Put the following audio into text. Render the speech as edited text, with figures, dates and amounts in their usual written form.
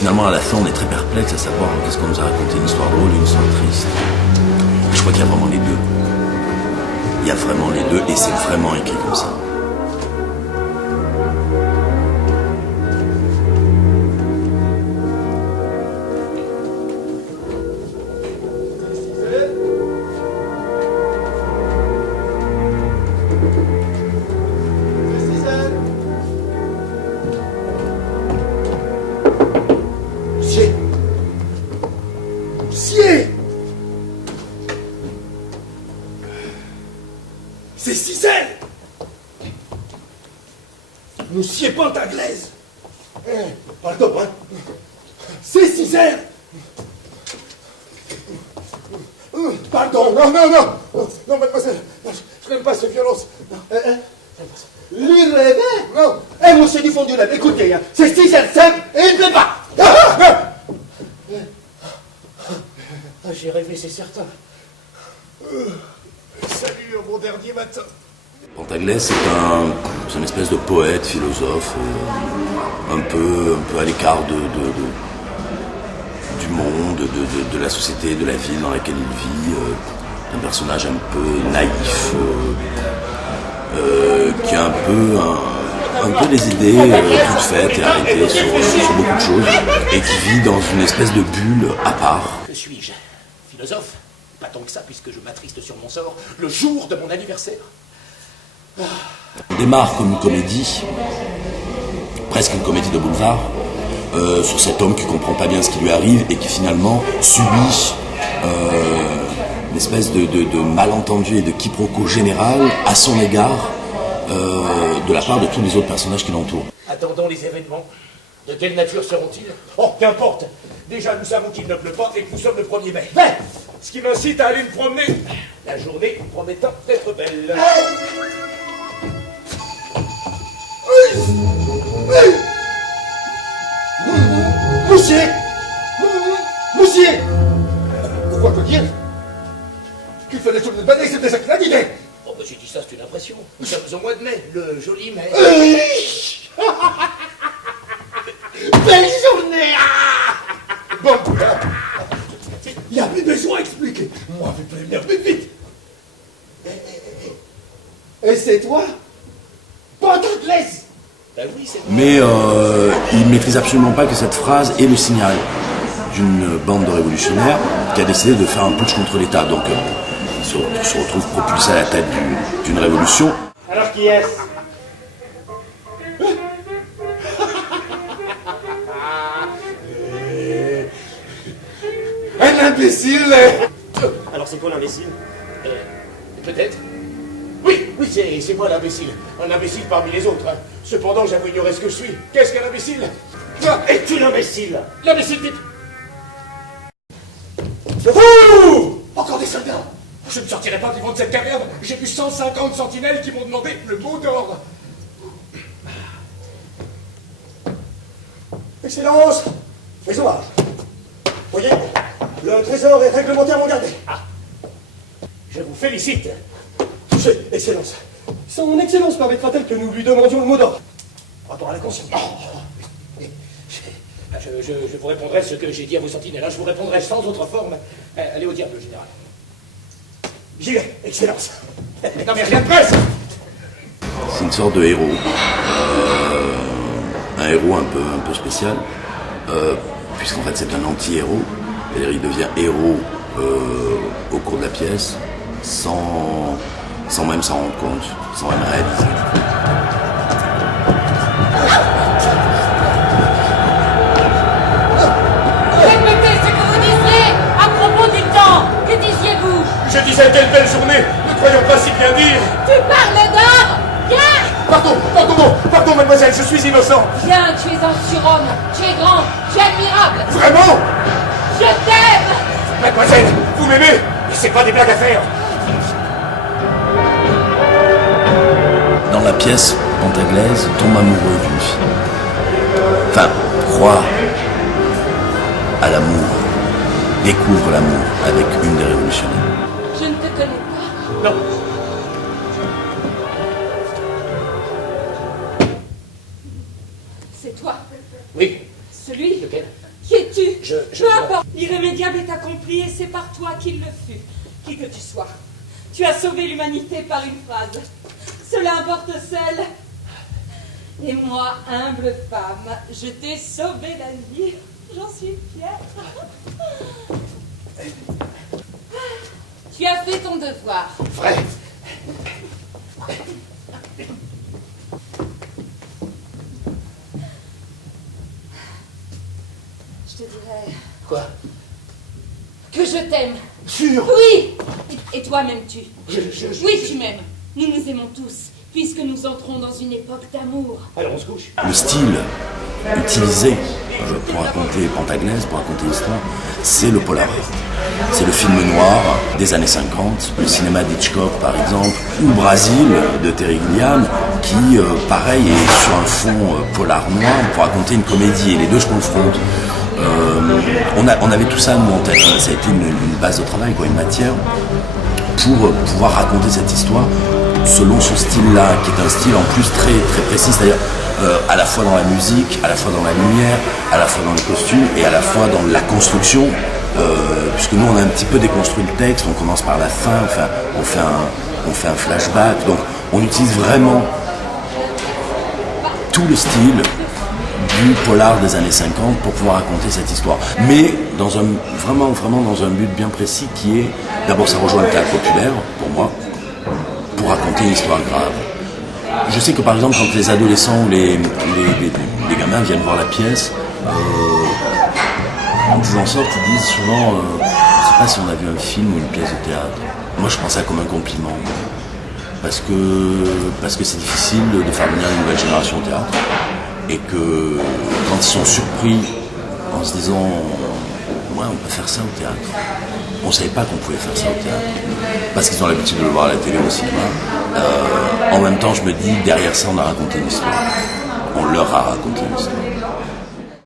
finalement, à la fin, on est très perplexe à savoir qu'est-ce qu'on nous a raconté, une histoire drôle, une histoire triste. Je crois qu'il y a vraiment les deux. Il y a vraiment les deux et c'est vraiment écrit comme ça. C'est Cicel. Monsieur Pantaglaise. Pardon, hein. C'est Cicel. Pardon, non, non, mademoiselle, je n'aime pas ces violences. Lui rêvait. Non. Monsieur Dufondu, là, écoutez, hein. C'est Cicel simple et il ne plaît pas. J'ai rêvé, c'est certain. Salut, au bon dernier matin. Pantaglaise, c'est une espèce de poète, philosophe, un peu à l'écart du monde, de la société, de la ville dans laquelle il vit. Un personnage un peu naïf, qui a un peu des idées toutes faites et arrêtées sur beaucoup de choses, et qui vit dans une espèce de bulle à part. Que suis-je? Philosophe? Pas tant que ça, puisque je m'attriste sur mon sort le jour de mon anniversaire. On démarre comme une comédie, presque une comédie de boulevard, sur cet homme qui comprend pas bien ce qui lui arrive et qui finalement subit une espèce de malentendu et de quiproquo général à son égard de la part de tous les autres personnages qui l'entourent. Attendons les événements. De quelle nature seront-ils? Oh, qu'importe. Déjà, nous savons qu'il ne pleut pas et que nous sommes le 1er mai. Mais, ce qui m'incite à aller me promener. La journée promettant d'être belle. Monsieur! Pourquoi te dire qu'il fallait tout le balai, c'est déjà une idée. Oh, bah, j'ai dit ça, c'est une impression. Nous sommes au mois de mai, le joli mai. Belle journée! Bon, il n'y a plus besoin d'expliquer. Moi, je vais prévenir plus vite. Et c'est toi? Pantaglaise! Ben oui, c'est moi. Mais il ne maîtrise absolument pas que cette phrase est le signal d'une bande de révolutionnaires qui a décidé de faire un putsch contre l'État. Donc il se retrouve propulsé à la tête d'une révolution. Alors qui est-ce? Un imbécile! Alors c'est quoi l'imbécile? Peut-être. Oui, c'est moi l'imbécile. Un imbécile parmi les autres. Cependant, j'avoue ignorer ce que je suis. Qu'est-ce qu'un imbécile? Es-tu l'imbécile? L'imbécile vite! Debout! Encore des soldats! Je ne sortirai pas vivant de cette caverne. J'ai vu 150 sentinelles qui m'ont demandé le mot d'ordre. Excellence! Les hommages. Voyez, le trésor est réglementairement gardé. Ah. Je vous félicite. Touchez, Excellence. Son Excellence permettra-t-elle que nous lui demandions le mot d'ordre? Rapport à la conscience. Je vous répondrai ce que j'ai dit à vos sentinelles. Je vous répondrai sans autre forme. Allez au diable, général. J'y vais, Excellence. Non mais rien de presse. C'est une sorte de héros. Un héros un peu spécial. Puisqu'en fait c'est un anti-héros. C'est-à-dire il devient héros au cours de la pièce sans même s'en rendre compte, sans même réaliser. Répétez ce que vous disiez à propos du temps. Que disiez-vous? Je disais quelle belle journée. Ne croyons pas si bien dire. Tu parles d'or? Viens! Pardon, mademoiselle, je suis innocent. Viens, tu es un surhomme. Tu es grand, tu es admirable. Vraiment? Je t'aime! Mademoiselle, vous m'aimez? Mais c'est pas des blagues à faire. Dans la pièce, Pantaglaise tombe amoureux d'une fille. Enfin, croit à l'amour, découvre l'amour avec une des révolutionnaires. Je ne te connais pas. Non. C'est toi. Oui. Celui Lequel? Qui es-tu? Peu importe. L'irrémédiable est accompli et c'est par toi qu'il le fut. Qui que tu sois. Tu as sauvé l'humanité par une phrase. Cela importe seul. Et moi, humble femme, je t'ai sauvé la vie. J'en suis fière. Tu as fait ton devoir. Vrai. Je te dirais... Quoi? Que je t'aime. Sûr? Oui. Et toi m'aimes-tu? Oui, je... tu m'aimes. Nous nous aimons tous, puisque nous entrons dans une époque d'amour. Alors on se couche. Le style utilisé pour raconter Pentagnès, pour raconter l'histoire, c'est le polar. C'est le film noir des années 50, le cinéma d'Hitchcock par exemple, ou Brasil de Terry Gilliam, qui, pareil, est sur un fond polar noir pour raconter une comédie, et les deux se confrontent. On avait tout ça nous en tête, ça a été une base de travail, quoi, une matière, pour pouvoir raconter cette histoire selon ce style-là, qui est un style en plus très, très précis, c'est-à-dire à la fois dans la musique, à la fois dans la lumière, à la fois dans les costumes et à la fois dans la construction, puisque nous on a un petit peu déconstruit le texte, on commence par la fin, enfin, on fait un flashback, donc on utilise vraiment tout le style du polar des années 50 pour pouvoir raconter cette histoire. Mais vraiment dans un but bien précis qui est, d'abord ça rejoint le théâtre populaire, pour moi, pour raconter une histoire grave. Je sais que par exemple quand les adolescents ou les gamins viennent voir la pièce, quand ils en sortent, ils disent souvent je ne sais pas si on a vu un film ou une pièce de théâtre. Moi je prends ça comme un compliment. Parce que c'est difficile de faire venir une nouvelle génération au théâtre. Et que quand ils sont surpris en se disant ouais, on peut faire ça au théâtre. On ne savait pas qu'on pouvait faire ça au théâtre. Parce qu'ils ont l'habitude de le voir à la télé ou au cinéma. En même temps, je me dis, derrière ça, on a raconté une histoire. On leur a raconté une histoire.